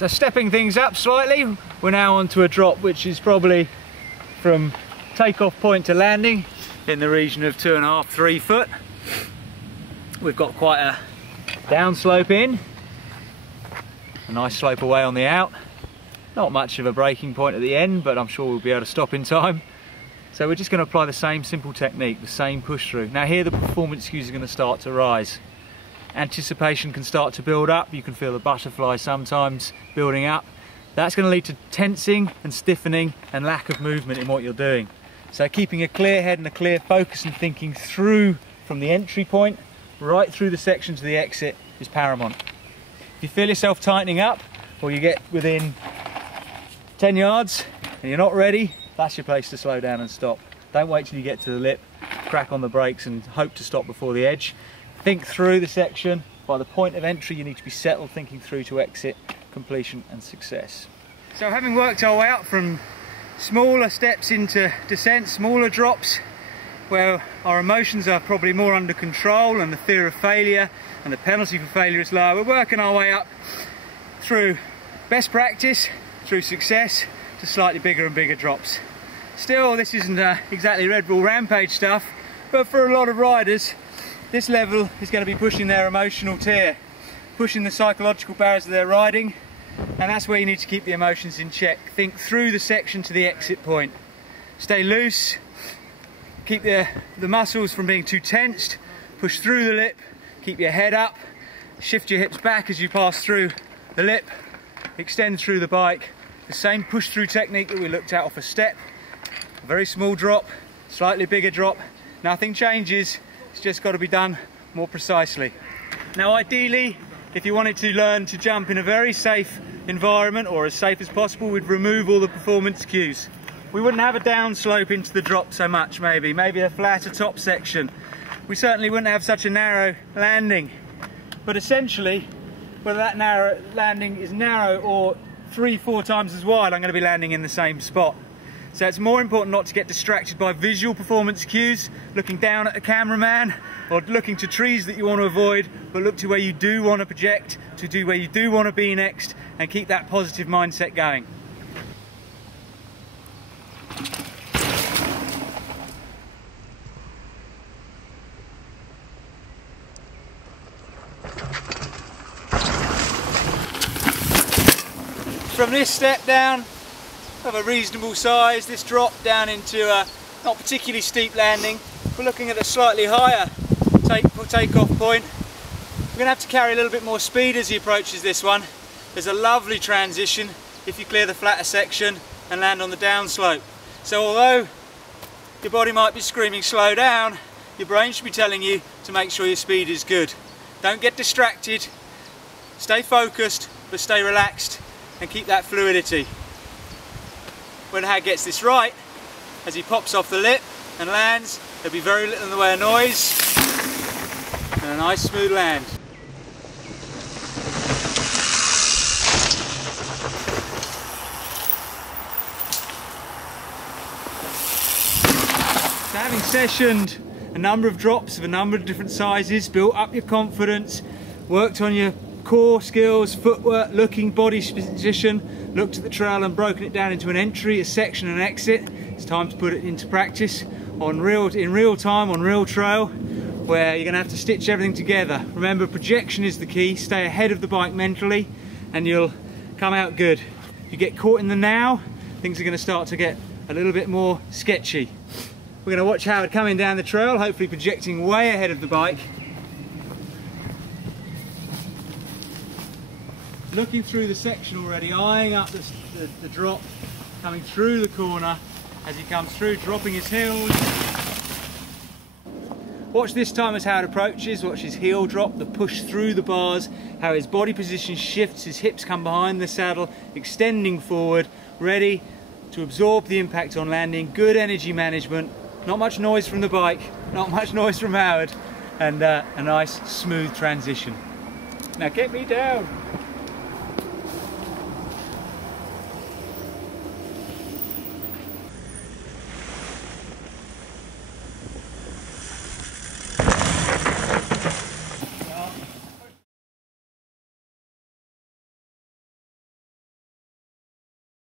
So stepping things up slightly, we're now onto a drop which is probably from takeoff point to landing in the region of 2.5 to 3 foot. We've got quite a downslope in, a nice slope away on the out. Not much of a braking point at the end, but I'm sure we'll be able to stop in time. So we're just going to apply the same simple technique, the same push through. Now here the performance cues are going to start to rise. Anticipation can start to build up. You can feel the butterfly sometimes building up. That's going to lead to tensing and stiffening and lack of movement in what you're doing. So keeping a clear head and a clear focus and thinking through from the entry point right through the section to the exit is paramount. If you feel yourself tightening up or you get within 10 yards and you're not ready, that's your place to slow down and stop. Don't wait till you get to the lip, crack on the brakes and hope to stop before the edge. Think through the section. By the point of entry you need to be settled, thinking through to exit, completion and success. So having worked our way up from smaller steps into descent, smaller drops where our emotions are probably more under control and the fear of failure and the penalty for failure is lower, we're working our way up through best practice, through success, to slightly bigger and bigger drops. Still, this isn't exactly Red Bull Rampage stuff, but for a lot of riders this level is going to be pushing their emotional tier, pushing the psychological barriers of their riding, and that's where you need to keep the emotions in check. Think through the section to the exit point. Stay loose, keep the muscles from being too tensed, push through the lip, keep your head up, shift your hips back as you pass through the lip, extend through the bike. The same push through technique that we looked at off a step. A very small drop, slightly bigger drop, nothing changes. It's just got to be done more precisely. Now ideally, if you wanted to learn to jump in a very safe environment or as safe as possible, we'd remove all the performance cues. We wouldn't have a down slope into the drop so much, maybe a flatter top section. We certainly wouldn't have such a narrow landing. But essentially, whether that narrow landing is narrow or 3-4 times as wide, I'm going to be landing in the same spot. So it's more important not to get distracted by visual performance cues, looking down at a cameraman or looking to trees that you want to avoid, but look to where you do want to project, to where you do want to be next, and keep that positive mindset going. From this step down, of a reasonable size, this drop down into a not particularly steep landing, we're looking at a slightly higher takeoff point. We're going to have to carry a little bit more speed as he approaches this one. There's a lovely transition if you clear the flatter section and land on the downslope. So although your body might be screaming slow down, your brain should be telling you to make sure your speed is good. Don't get distracted, stay focused but stay relaxed and keep that fluidity. When Hag gets this right, as he pops off the lip and lands, there'll be very little in the way of noise and a nice smooth land. So having sessioned a number of drops of a number of different sizes, built up your confidence, worked on your core skills, footwork, looking, body position, looked at the trail and broken it down into an entry, a section and an exit. It's time to put it into practice in real time, on real trail, where you're going to have to stitch everything together. Remember, projection is the key. Stay ahead of the bike mentally and you'll come out good. If you get caught in the now, things are going to start to get a little bit more sketchy. We're going to watch Howard coming down the trail, hopefully projecting way ahead of the bike. Looking through the section already, eyeing up the drop, coming through the corner as he comes through, dropping his heels. Watch this time as Howard approaches, watch his heel drop, the push through the bars, how his body position shifts, his hips come behind the saddle, extending forward, ready to absorb the impact on landing. Good energy management, not much noise from the bike, not much noise from Howard, and a nice smooth transition. Now get me down.